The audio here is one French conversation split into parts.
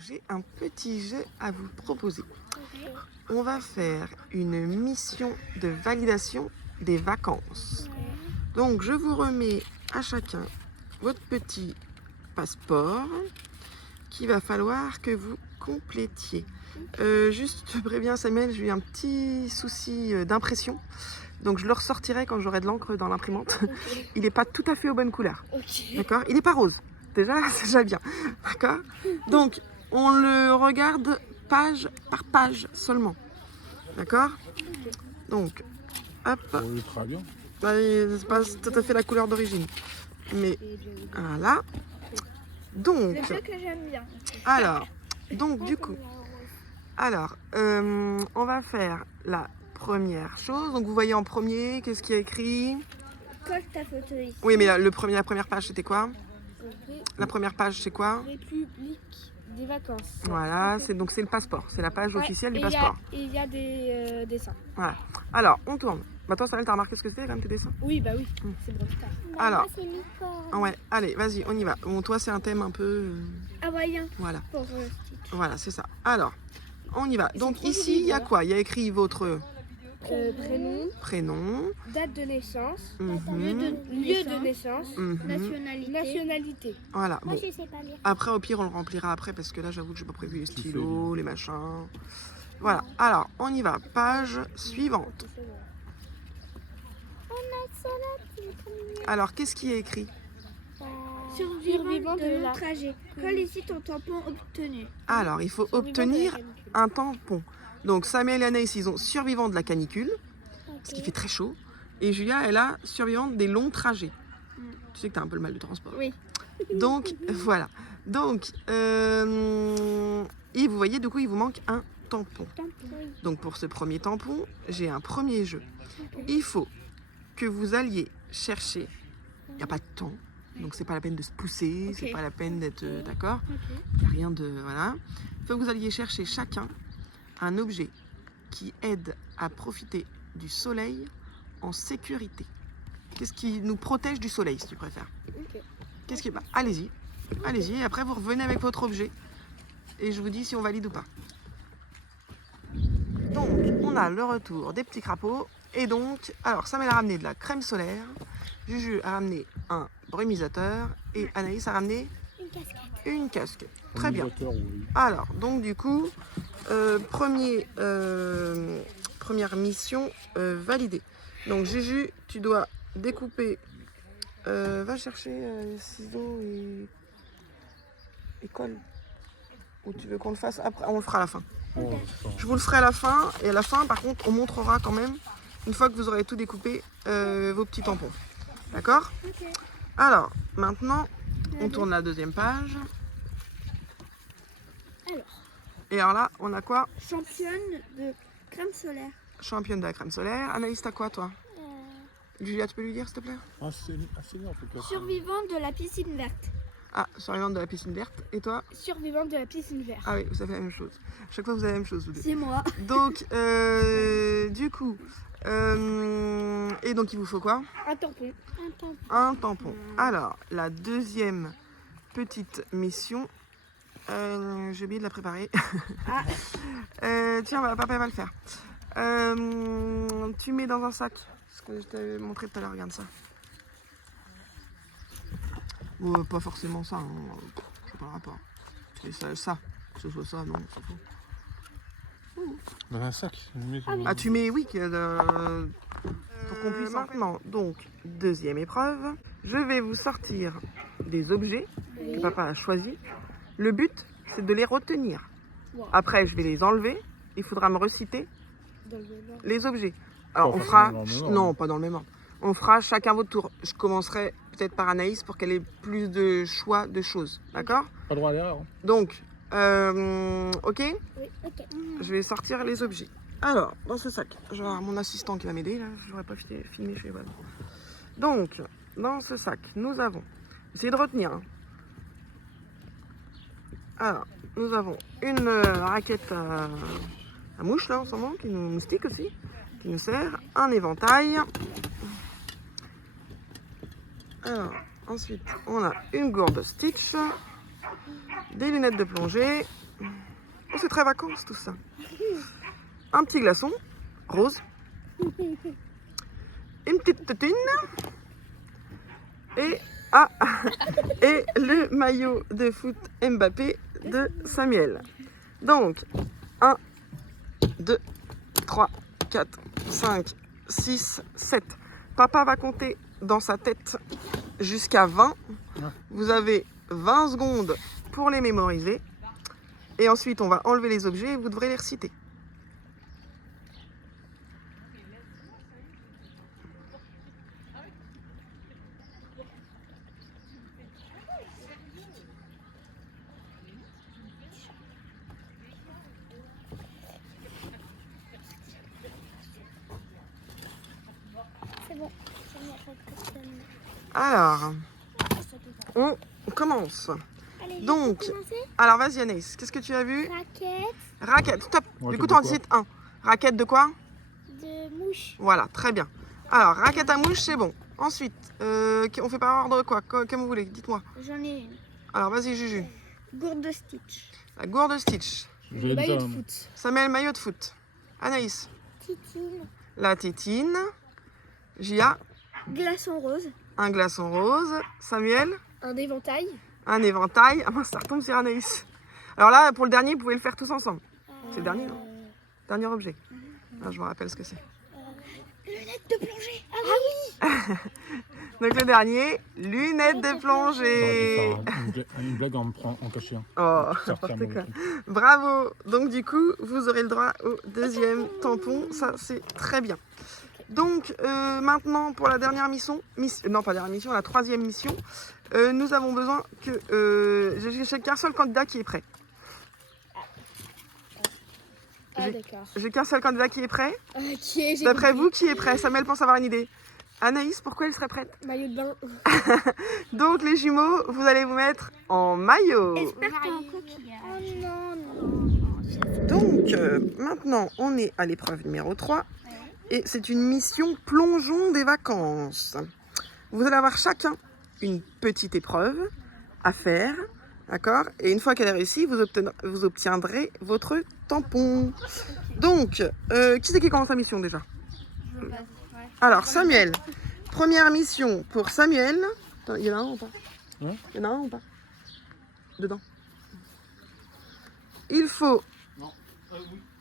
j'ai un petit jeu à vous proposer. On va faire une mission de validation des vacances. Donc, je vous remets à chacun votre petit passeport qu'il va falloir que vous complétiez. Juste, je préviens Samuel, j'ai eu un petit souci d'impression. Donc, je le ressortirai quand j'aurai de l'encre dans l'imprimante. Okay. Il n'est pas tout à fait aux bonnes couleurs. Okay. D'accord? Il n'est pas rose. Déjà, c'est déjà bien. D'accord? Donc, on le regarde page par page seulement. D'accord? Donc, hop. Très bien. C'est pas tout à fait la couleur d'origine. Mais voilà. Donc. Le jeu que j'aime bien. Alors, donc du coup. Alors, on va faire la première chose. Donc, vous voyez en premier, qu'est-ce qui est écrit? Colle ta photo ici. Oui, mais la première page, c'était quoi? La première page, c'est quoi? République des vacances. Voilà, c'est le passeport. C'est la page officielle du passeport. Et il y a des dessins. Voilà. Alors, on tourne. Bah, toi, Samuel, t'as remarqué ce que c'était quand même tes dessins? Oui, bah oui. C'est Brawl Stars. Alors, ouais, allez, vas-y, on y va. Bon, toi, c'est un thème un peu... hawaïen. Voilà. Pour voilà, c'est ça. Alors, on y va. Donc, ici, il y a quoi? Il y a écrit votre... prénom, date de naissance, lieu de naissance, nationalité. Voilà. Moi, bon. je sais pas lire. Après, au pire, on le remplira après parce que là, j'avoue que j'ai pas prévu les stylos, les machins. Voilà. Alors, on y va. Page suivante. Alors, qu'est-ce qui est écrit? Survivant de long trajet. Colle ici ton tampon obtenu. Alors, il faut obtenir un tampon. Donc, Samuel et Anaïs, ils ont survivant de la canicule, parce qu'il fait très chaud. Et Julia, elle a survivante des longs trajets. Tu sais que tu as un peu le mal de transport. Oui. Donc, voilà. Donc, et vous voyez, du coup, il vous manque un tampon. Donc, pour ce premier tampon, j'ai un premier jeu. Il faut que vous alliez chercher, il n'y a pas de temps, donc c'est pas la peine de se pousser, c'est pas la peine d'être d'accord, il n'y a rien de... Voilà. Il faut que vous alliez chercher chacun un objet qui aide à profiter du soleil en sécurité. Qu'est-ce qui nous protège du soleil, si tu préfères? Qu'est-ce qui est... allez-y, allez-y, et après vous revenez avec votre objet, et je vous dis si on valide ou pas. Donc, on a le retour des petits crapauds. Et donc, alors Samuel a ramené de la crème solaire, Juju a ramené un brumisateur et Anaïs a ramené une casquette. Très bien. Alors, donc du coup, première mission validée. Donc Juju, tu dois découper, va chercher les ciseaux et colle. Ou tu veux qu'on le fasse après? On le fera à la fin. Je vous le ferai à la fin, et à la fin, par contre, on montrera quand même, une fois que vous aurez tout découpé, vos petits tampons. D'accord? Alors, maintenant, on tourne la deuxième page. Et alors là, on a quoi? Championne de crème solaire. Championne de la crème solaire. Anaïs, t'as quoi, toi? Julia, tu peux lui dire, s'il te plaît? Assez bien, en tout cas. Survivante de la piscine verte. Ah, survivante de la piscine verte. Et toi? Survivante de la piscine verte. Ah oui, vous avez la même chose. Chaque fois, vous avez la même chose, vous deux. C'est moi. Donc, du coup... et donc il vous faut quoi? Un tampon. Un tampon. Alors, la deuxième petite mission, j'ai oublié de la préparer. Tiens, papa va le faire. Tu mets dans un sac, ce que je t'avais montré tout à l'heure, regarde ça. Pas forcément ça, hein. Je sais pas le rapport. Tu mets ça, que ce soit ça, non, c'est faux. Dans un sac. Ah, tu mets, oui, pour qu'on puisse maintenant. Donc, deuxième épreuve. Je vais vous sortir des objets que papa a choisis. Le but, c'est de les retenir. Après, je vais les enlever. Il faudra me reciter les objets. Alors, on fera... Non, pas dans le même ordre. On fera chacun votre tour. Je commencerai peut-être par Anaïs pour qu'elle ait plus de choix de choses. D'accord? Pas droit à l'erreur. Hein. Donc, ok? Oui, ok. Je vais sortir les objets. Alors, dans ce sac, je vais avoir mon assistant qui va m'aider. Là, je n'aurais pas filmé chez moi. Donc, dans ce sac, nous avons... Essayez de retenir. Hein. Alors, nous avons une raquette à mouche, là, en ce moment, qui nous moustique aussi, qui nous sert. Un éventail. Alors, ensuite, on a une gourde Stitch, des lunettes de plongée, Oh, c'est très vacances tout ça. Un petit glaçon, rose. Une petite tétine. Et, et le maillot de foot Mbappé de Samuel. Donc, 1, 2, 3, 4, 5, 6, 7. Papa va compter dans sa tête jusqu'à 20. Vous avez 20 secondes pour les mémoriser. Et ensuite, on va enlever les objets et vous devrez les reciter. C'est bon. Alors, on commence. Allez, Donc, je peux commencer. alors vas-y Anaïs, qu'est-ce que tu as vu? Raquette Raquette, stop. Ouais, Du coup, de tu en quoi cites un. Raquette de quoi? de mouche. Voilà, très bien. Alors, raquette à mouche, c'est bon. Ensuite, on fait par ordre quoi? Comme vous voulez, dites-moi. J'en ai une. Alors, vas-y Juju. Gourde de Stitch. La gourde Stitch. J'ai Maillot déjà de foot. Samuel, maillot de foot. Anaïs, Titine. la tétine. Gia, Glaçon rose. un glaçon rose. Samuel, Un éventail. un éventail. Ah mince, ça retombe sur Anaïs. Alors là, pour le dernier, vous pouvez le faire tous ensemble. C'est le dernier, non? Dernier objet. Ah, je me rappelle ce que c'est. Lunettes de plongée. Ah oui. Donc le dernier, lunettes de plongée. une blague en cachant. Oh, Sortir n'importe mon quoi. truc. Bravo. Donc du coup, vous aurez le droit au deuxième tampon. Ça, c'est très bien. Donc maintenant, pour la dernière mission, non pas dernière mission, la troisième mission, nous avons besoin que... j'ai qu'un seul candidat qui est prêt. Ah d'accord. J'ai qu'un seul candidat qui est prêt. Ok, j'ai D'après compris. vous, qui est prêt? Samuel pense avoir une idée. Anaïs, pourquoi elle serait prête? Maillot de bain. Donc les jumeaux, vous allez vous mettre en maillot. J'espère que t'as un coquillage. Oh non. Donc maintenant, on est à l'épreuve numéro 3. Et c'est une mission plongeon des vacances. Vous allez avoir chacun une petite épreuve à faire. D'accord? Et une fois qu'elle est réussie, vous obtiendrez votre tampon. Donc, qui c'est qui commence la mission déjà? Alors, Samuel. Première mission pour Samuel. Attends, il y en a un ou pas? Hein? Il y en a un ou pas? Dedans. Il faut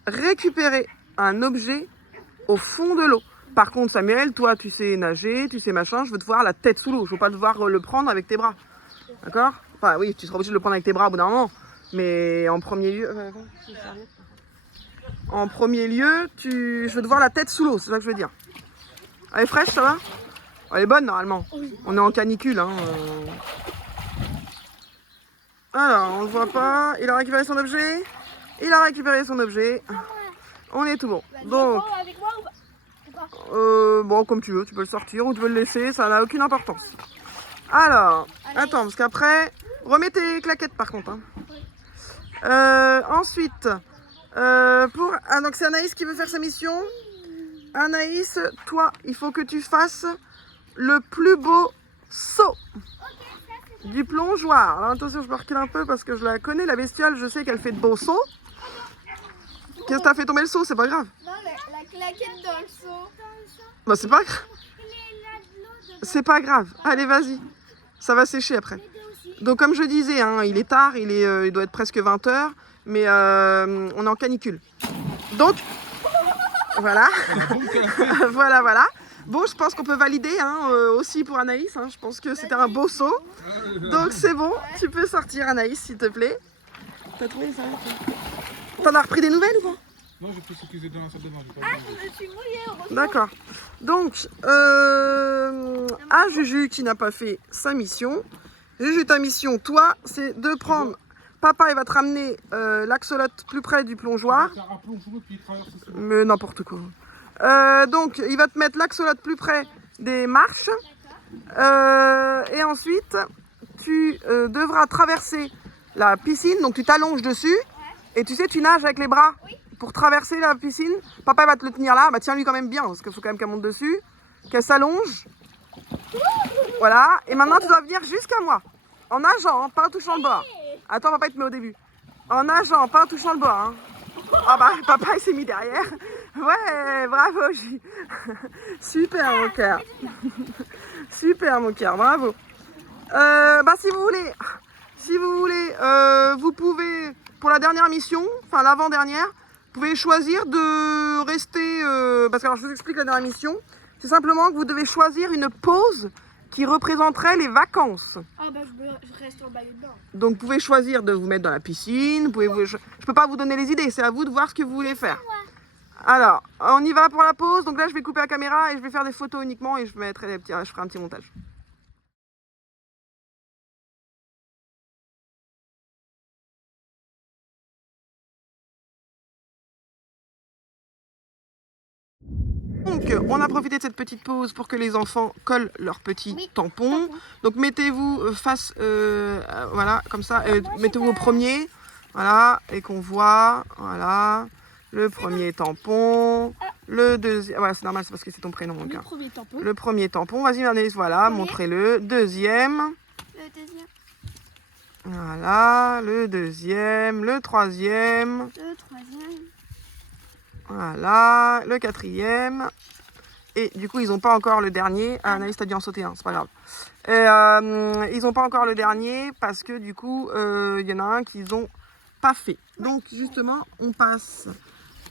récupérer un objet au fond de l'eau. Par contre, Samuel, toi, tu sais nager, tu sais machin, je veux te voir la tête sous l'eau. Je veux pas devoir le prendre avec tes bras. D'accord? Enfin, oui, tu seras obligé de le prendre avec tes bras au bout d'un moment. Mais en premier lieu... En premier lieu, je veux te voir la tête sous l'eau, c'est ça que je veux dire. Elle est fraîche, ça va? Elle est bonne, normalement. Oui. On est en canicule, hein. Alors, on le voit pas. Il a récupéré son objet. Il a récupéré son objet. On est tout bon. Donc, avec moi ou pas? bon, comme tu veux, tu peux le sortir ou tu peux le laisser, ça n'a aucune importance. Alors, attends, parce qu'après, remets tes claquettes par contre. Hein. Ensuite, donc c'est Anaïs qui veut faire sa mission. Anaïs, toi, il faut que tu fasses le plus beau saut du plongeoir. Alors attention, je me recule un peu parce que je la connais, la bestiole, je sais qu'elle fait de beaux sauts. Qu'est-ce que t'as fait tomber le seau? C'est pas grave. Non, la claquette dans le seau. Bah c'est pas grave. C'est pas grave. Allez, vas-y. Ça va sécher après. Donc comme je disais, hein, il est tard, il doit être presque 20h, mais on est en canicule. Donc, voilà. voilà. Bon, je pense qu'on peut valider hein, aussi pour Anaïs. Hein. Je pense que c'était un beau saut. Donc c'est bon, tu peux sortir Anaïs, s'il te plaît. T'as trouvé les serviettes? T'en as repris des nouvelles ou pas? Non, j'ai pris ce qu'ils étaient dans la salle de bain. Je suis mouillée, heureusement. D'accord. Donc, à Juju qui n'a pas fait sa mission. Juju, ta mission, toi, c'est de prendre... Papa, il va te ramener l'axolote plus près du plongeoir. C'est un plongeon qui traverse ce sol. Mais n'importe quoi. Donc, il va te mettre l'axolote plus près des marches. Et ensuite, tu devras traverser la piscine. Donc, tu t'allonges dessus. Et tu sais, tu nages avec les bras pour traverser la piscine. Papa va te le tenir là. Bah, tiens-lui quand même bien, parce qu'il faut quand même qu'elle monte dessus. Qu'elle s'allonge. Voilà. Et maintenant, tu dois venir jusqu'à moi. En nageant, hein, pas en touchant le bord. Attends, papa, il te met au début. En nageant, pas en touchant le bois. Hein. Ah bah, papa, il s'est mis derrière. Ouais, bravo, J. Super, mon cœur. Super, mon cœur, bravo. Bah, si vous voulez, vous pouvez, pour la dernière mission, enfin l'avant-dernière, vous pouvez choisir de rester, parce que alors je vous explique la dernière mission, c'est simplement que vous devez choisir une pause qui représenterait les vacances. Ah bah je reste en maillot de bain. Donc vous pouvez choisir de vous mettre dans la piscine, je peux pas vous donner les idées, c'est à vous de voir ce que vous voulez faire. Alors, on y va pour la pause, donc là je vais couper la caméra et je vais faire des photos uniquement et je ferai un petit montage. Donc, on a profité de cette petite pause pour que les enfants collent leurs petits tampons. Donc, mettez-vous face, voilà, comme ça, mettez-vous au premier, voilà, et qu'on voit, voilà, le premier tampon, le deuxième, voilà, c'est normal, c'est parce que c'est ton prénom, donc, le premier tampon, vas-y, Anaïs, voilà, montrez-le, deuxième, Le deuxième. voilà, le deuxième, le troisième, Le troisième. voilà, le quatrième. Et du coup, ils n'ont pas encore le dernier. Ah, Anaïs, t'as dû en sauter un, c'est pas grave. Ils n'ont pas encore le dernier parce que du coup, il y en a un qu'ils n'ont pas fait. Donc, justement, on passe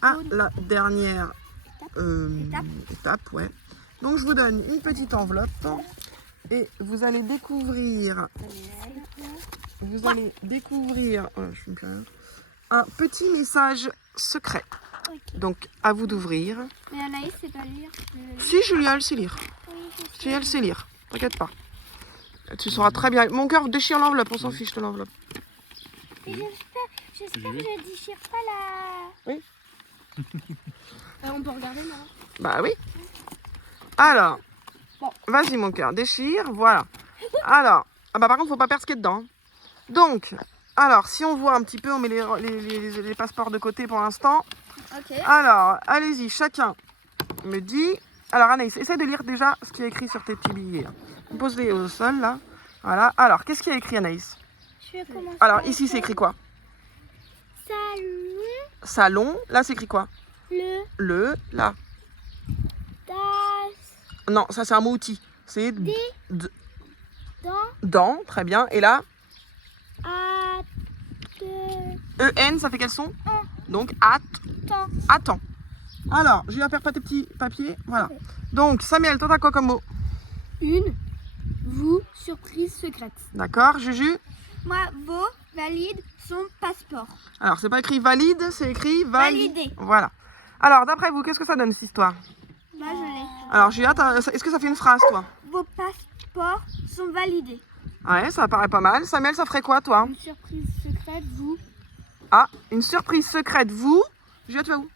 à la dernière étape. Ouais. Donc, je vous donne une petite enveloppe et vous allez découvrir. Vous allez découvrir. Oh, je me perds. Un petit message secret. Okay. Donc, à vous d'ouvrir. Mais Anaïs, c'est pas lire. Si, Julia, elle sait lire. Oui, Julia, elle sait lire. T'inquiète pas. Tu sauras très bien. Mon cœur déchire l'enveloppe, on s'en fiche de l'enveloppe. J'espère que je déchire pas la... Oui. On peut regarder maintenant. Bah oui. Alors, Bon. Vas-y, mon cœur, déchire. Voilà. Alors, ah bah par contre, faut pas perdre ce qu'il y a dedans. Donc, alors, si on voit un petit peu, on met les passeports de côté pour l'instant. Ok. Alors, allez-y, chacun me dit... Alors, Anaïs, essaie de lire déjà ce qu'il y a écrit sur tes petits billets. Pose-les au sol, là. Voilà. Alors, qu'est-ce qu'il y a écrit, Anaïs? Je vais commencer. Alors, ici, c'est écrit quoi? Salon. Salon. Là, c'est écrit quoi? Le, là. Das. Non, ça, c'est un mot outil. C'est Dans. dans, très bien. Et là, À. EN, ça fait quel son? Donc, attends. Alors, je vais faire pas tes petits papiers. Voilà. Donc, Samuel, toi, t'as quoi comme mot? Une. Vous. Surprise secrète. D'accord, Juju? Moi, vos valide son passeport. Alors, c'est pas écrit valide, c'est écrit Validé. Voilà. Alors, d'après vous, qu'est-ce que ça donne, cette histoire? Moi, je l'ai. Alors, Julia, est-ce que ça fait une phrase, toi? Vos passeports sont validés. Ouais, ça paraît pas mal. Samuel, ça ferait quoi, toi? Une surprise secrète, vous. Ah, une surprise secrète, vous? Julia, tu vas où?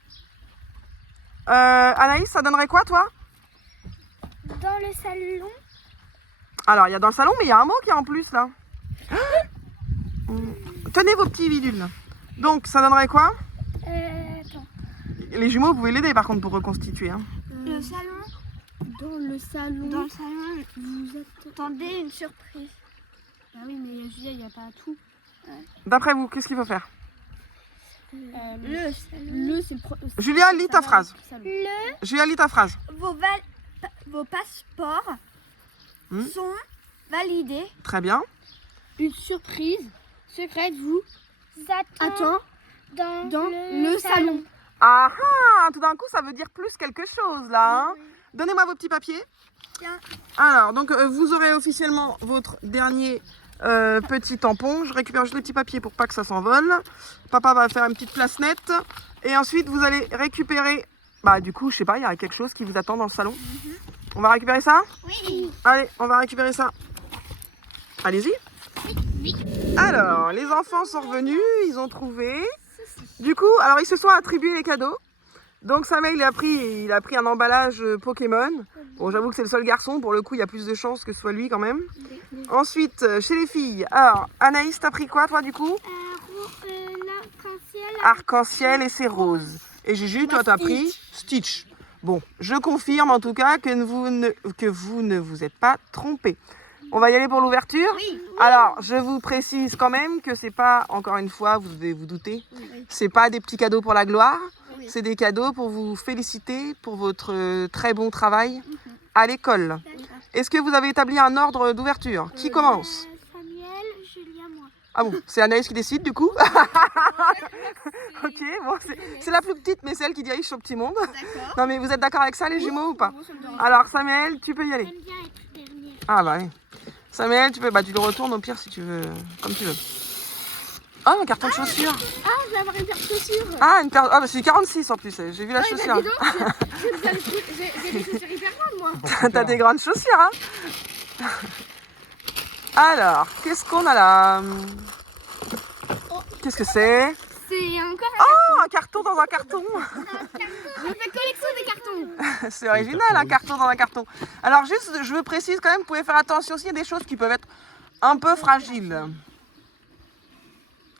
Anaïs, ça donnerait quoi, toi? Dans le salon. Alors, il y a dans le salon, mais il y a un mot qui est en plus, là. Tenez vos petits bidules, là. Donc, ça donnerait quoi? Attends. Les jumeaux, vous pouvez l'aider, par contre, pour reconstituer. Hein. Le salon. Dans le salon, vous attendez une surprise. Ah oui, mais Julia, il n'y a pas tout. D'après vous, qu'est-ce qu'il faut faire? Le salon. C'est le Julia, lis ta phrase. Le. Julia, lis ta phrase. Vos passeports sont validés. Très bien. Une surprise secrète vous attend dans le salon. Ah ah, tout d'un coup, ça veut dire plus quelque chose, là. Hein. Donnez-moi vos petits papiers. Tiens. Alors, donc, vous aurez officiellement votre dernier petit tampon. Je récupère juste les petits papiers pour pas que ça s'envole. Papa va faire une petite place nette. Et ensuite, vous allez récupérer... Bah, du coup, je sais pas, il y a quelque chose qui vous attend dans le salon. On va récupérer ça? Oui. Allez, on va récupérer ça. Allez-y. Oui. Alors, les enfants sont revenus, ils ont trouvé. Du coup, alors ils se sont attribués les cadeaux. Donc Samuel, il a pris un emballage Pokémon. Bon, j'avoue que c'est le seul garçon, pour le coup, il y a plus de chances que ce soit lui quand même. Ensuite, chez les filles, alors Anaïs, t'as pris quoi toi du coup? L'arc-en-ciel. Arc-en-ciel et c'est rose. Et Juju, toi t'as pris Stitch. Bon, je confirme en tout cas que vous ne vous êtes pas trompés. On va y aller pour l'ouverture? Oui. Alors, je vous précise quand même que c'est pas, encore une fois, vous devez vous douter, c'est pas des petits cadeaux pour la gloire, Oui. c'est des cadeaux pour vous féliciter pour votre très bon travail à l'école. Est-ce que vous avez établi un ordre d'ouverture? Qui commence? Samuel, Julien, moi. Ah bon, c'est Anaïs qui décide du coup? Ok, bon, c'est la plus petite, mais celle qui dirige son petit monde. D'accord. Non mais vous êtes d'accord avec ça les jumeaux ou pas? Moi, ça me dérange. Alors Samuel, tu peux y aller. J'aime bien être dernière. Ah bah oui. Samuel, tu peux, bah tu le retournes au pire si tu veux, comme tu veux. Ah, un carton de chaussures. Ah, je vais avoir une paire de chaussures. Ah, une paire, ah bah c'est 46 en plus, j'ai vu la Bah, chaussure. dis donc, j'ai des chaussures hyper grandes, moi. T'as des grandes chaussures, hein? Alors, qu'est-ce qu'on a là? Qu'est-ce que c'est? C'est encore Oh, un carton dans un carton. Je fais collection des cartons. C'est original, un carton dans un carton. Alors juste, je veux préciser quand même, vous pouvez faire attention s'il y a des choses qui peuvent être un peu fragiles.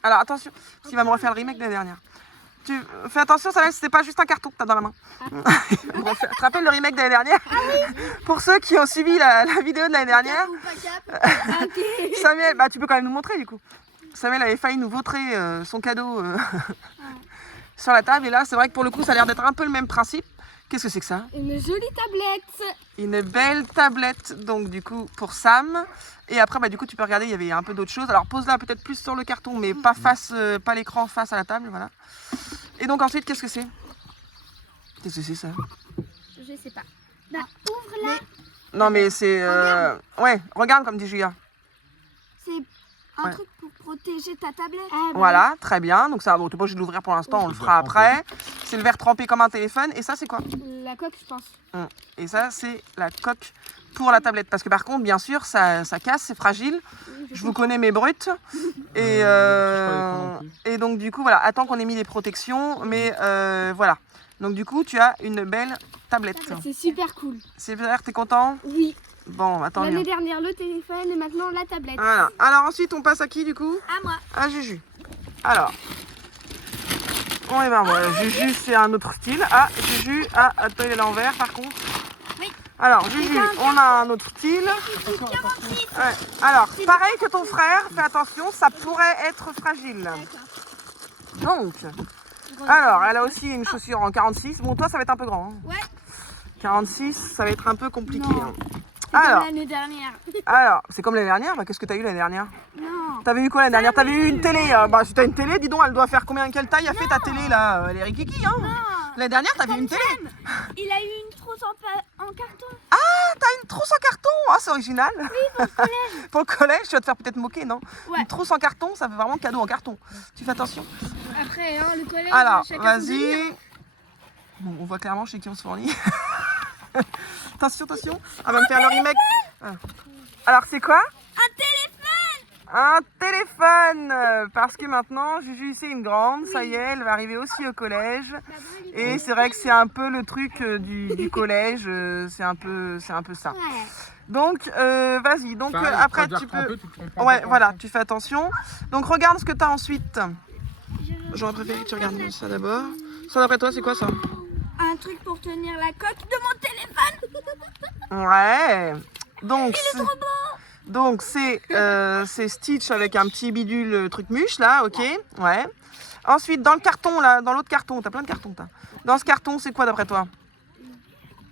Alors attention, s'il va me refaire le remake de la dernière. Tu fais attention, ça c'était pas juste un carton que t'as dans la main. Tu te rappelles le remake de l'année dernière? Pour ceux qui ont suivi la vidéo de l'année dernière, Ou pas cap. Ok. Samuel, bah tu peux quand même nous montrer du coup. Samuel avait failli nous vautrer son cadeau sur la table et là c'est vrai que pour le coup ça a l'air d'être un peu le même principe. Qu'est-ce que c'est que ça? Une jolie tablette. Une belle tablette donc du coup pour Sam. Et après bah du coup tu peux regarder, il y avait un peu d'autres choses. Alors pose-la peut-être plus sur le carton mais pas face, pas l'écran face à la table, voilà. Et donc ensuite qu'est-ce que c'est? Qu'est-ce que c'est ça? Je sais pas. Bah, ouvre-la. Non mais c'est... Ouais, regarde comme dit Julia. C'est un Ouais. truc pour protéger ta tablette. Voilà, très bien. Donc ça, bon, t'es pas obligé de l'ouvrir pour l'instant, on le fera après. C'est le verre trempé comme un téléphone. Et ça, c'est quoi? La coque, je pense. Et ça, c'est la coque pour la tablette. Parce que par contre, bien sûr, ça casse, c'est fragile. Je vous connais mes brutes. Et, et donc, du coup, voilà, attends qu'on ait mis les protections. Mais voilà. Donc, du coup, tu as une belle tablette. C'est super cool. C'est super, t'es content? Oui. Bon, attends. L'année dernière, le téléphone et maintenant la tablette. Voilà. Alors ensuite, on passe à qui, du coup? À moi. À Juju. Alors. Bon, et ben voilà, Juju, c'est un autre style. Ah, Juju, ah, attends, il est à l'envers, par contre. Oui. Alors, Juju, on a un autre style. Ouais. Alors, pareil que ton frère, fais attention, ça pourrait être fragile. Donc, alors, elle a aussi une chaussure en 46. Bon, toi, ça va être un peu grand. Hein. Ouais. 46, ça va être un peu compliqué. Non. Hein. Comme Alors, l'année dernière. alors, c'est comme l'année dernière. Bah, qu'est-ce que t'as eu l'année dernière? Non. T'avais eu quoi l'année dernière? T'avais eu une télé. Bah, si t'as une télé, dis donc, elle doit faire combien? Quelle taille a fait ta télé là? Elle est rikiki, hein? L'année dernière, t'avais une télé. Il a eu une trousse en carton. T'as une trousse en carton? Ah, c'est original. Oui, pour le collège. Pour le collège, tu vas te faire peut-être moquer, non? Ouais. Une trousse en carton, ça fait vraiment cadeau en carton. Tu fais attention. Après, hein, le collège, Alors, chacun son délire. vas-y. Bon, on voit clairement chez qui on se fournit. Attention, attention. Elle va me faire le remake. Ah. Alors, c'est quoi? Un téléphone. Parce que maintenant, Juju, c'est une grande. Ça y est, elle va arriver aussi au collège. Et c'est vrai que c'est un peu le truc du collège. C'est un peu ça. Ouais. Donc, vas-y. Donc, Ça arrive, après, quand tu tu as peux... trompé, tu te trompes pas Ouais, encore. voilà, tu fais attention. Donc, regarde ce que tu as ensuite. J'aurais préféré que tu regardes ça d'abord. Ça, d'après toi, c'est quoi ça? Un truc pour tenir la coque de mon téléphone. Ouais. Donc, c'est Stitch avec un petit bidule truc mûche, là, ok. Ouais. Ensuite, dans le carton, là, dans l'autre carton, t'as plein de cartons, t'as. Dans ce carton, c'est quoi d'après toi?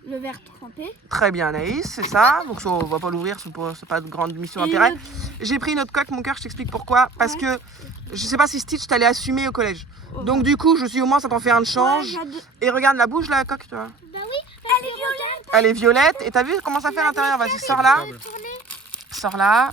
Le verre trempé. Très bien, Anaïs, c'est ça. Donc, ça, on va pas l'ouvrir, c'est pas de grande mission Et d'intérêt. le- J'ai pris une autre coque, mon cœur, je t'explique pourquoi. Parce que je sais pas si Stitch t'allait assumer au collège. Donc, du coup, je suis au moins, ça t'en fait un de change. Et regarde, la bouge, la coque, tu vois. Bah oui, elle est violette. Elle est violette. Et t'as vu comment ça fait à l'intérieur? Vas-y, sors là. Sors là.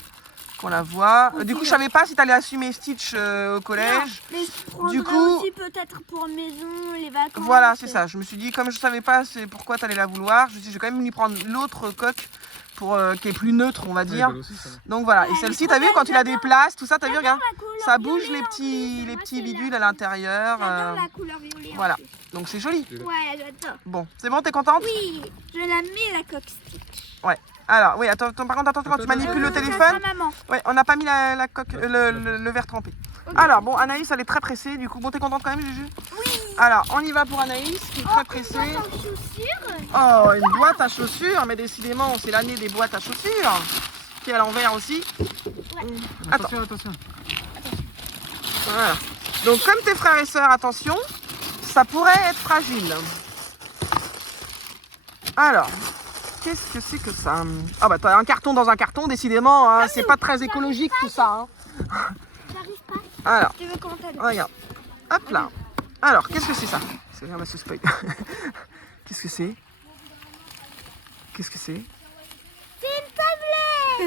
Qu'on la voit. Du coup, je savais pas si t'allais assumer Stitch au collège. Mais je prendrais Du coup- aussi peut-être pour maison, les vacances. Voilà, c'est ça. Je me suis dit, comme je savais pas c'est pourquoi t'allais la vouloir, je me suis dit, je vais quand même lui prendre l'autre coque pour, qui est plus neutre, on va Ouais, dire. belle aussi, ça va. Donc voilà. Et elle celle-ci, est t'as trop vu quand belle, il a des places, tout ça, t'as vu, regarde. La couleur Ça bouge violet les en petits, plus. les Moi, petits c'est bidules la- à l'intérieur. J'adore la couleur violet. en voilà. plus. Donc c'est joli. Ouais, j'adore. Bon, c'est bon, t'es contente? Oui, je la mets la coque Stitch. Ouais. Alors, oui, attends, par contre, attention quand tu manipules le Ça téléphone. sera maman. Ouais, on n'a pas mis la coque, le verre trempé. Alors, bon, Anaïs, elle est très pressée, du coup. Bon, t'es contente quand même, Juju? Oui. Alors, on y va pour Anaïs, qui est très pressée. Sans chaussures. Oh, une boîte à chaussures, mais décidément, c'est l'année des boîtes à chaussures. qui est à l'envers aussi. Attends. Attention. Voilà. Donc comme tes frères et sœurs, attention, ça pourrait être fragile. Alors, qu'est-ce que c'est que ça? Ah bah t'as un carton dans un carton, décidément, hein, c'est pas très écologique tout ça. Hein. J'arrive pas. Alors, Tu veux commenter? regarde. Hop là. Alors, qu'est-ce que c'est ça? On va se spoil. Qu'est-ce que c'est? Qu'est-ce que c'est?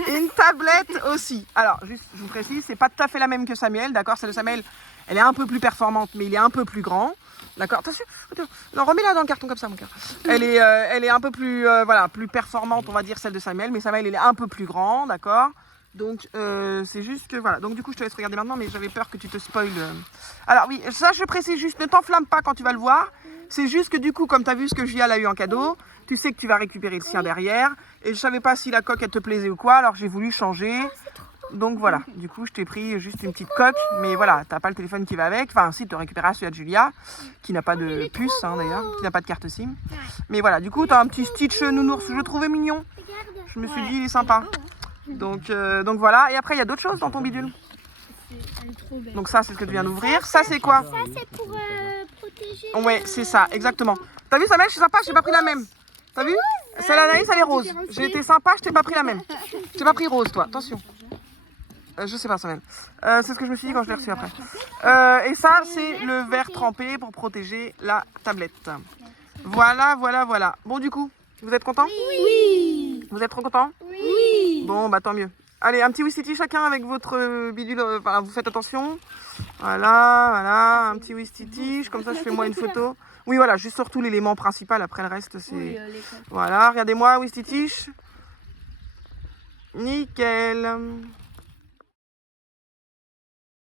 Une tablette aussi. Alors, juste, je vous précise, c'est pas tout à fait la même que Samuel, d'accord? Celle de Samuel, elle est un peu plus performante, mais il est un peu plus grand. D'accord? Attention, non, remets-la dans le carton comme ça, mon cœur. Elle est un peu plus, voilà, plus performante, on va dire, celle de Samuel, mais Samuel, il est un peu plus grand, d'accord? Donc, c'est juste que, voilà. Donc, du coup, je te laisse regarder maintenant, mais j'avais peur que tu te spoiles. Alors, oui, ça, je précise juste, ne t'enflamme pas quand tu vas le voir. C'est juste que, du coup, comme tu as vu ce que Julia a eu en cadeau, tu sais que tu vas récupérer le sien derrière. Et je savais pas si la coque, elle te plaisait ou quoi, alors j'ai voulu changer. Donc, voilà. Du coup, je t'ai pris juste une petite coque, mais voilà, t'as pas le téléphone qui va avec. Enfin, si, tu récupéreras celui de Julia, qui n'a pas de puce, hein, d'ailleurs, qui n'a pas de carte SIM. Mais voilà, du coup, tu as un petit Stitch nounours, je le trouvais mignon. Je me suis dit, il est sympa. Donc voilà, et après il y a d'autres choses dans ton bidule. Elle est trop belle. Donc ça c'est ce que tu viens d'ouvrir. Ça c'est quoi? Ça c'est pour protéger. Ouais, c'est ça, exactement. T'as vu Samuel, je suis sympa, je t'ai pas pris la même. T'as vu? Celle d'Anaïs elle est rose. J'ai été sympa, je t'ai pas pris la même. Je t'ai pas pris rose toi, attention. Je sais pas Samuel. C'est ce que je me suis dit quand je l'ai reçu après. Et ça c'est le verre trempé pour protéger la tablette. Voilà. Bon du coup, vous êtes contents? Oui. Vous êtes trop contents? Oui. Bon, bah tant mieux. Allez, un petit Wistiti chacun avec votre bidule. Enfin, vous faites attention. Voilà, un petit Wistiti. Comme ça, je fais moi une photo. Oui, voilà, juste surtout l'élément principal. Après, le reste, c'est... Voilà, regardez-moi, Wistiti. Nickel.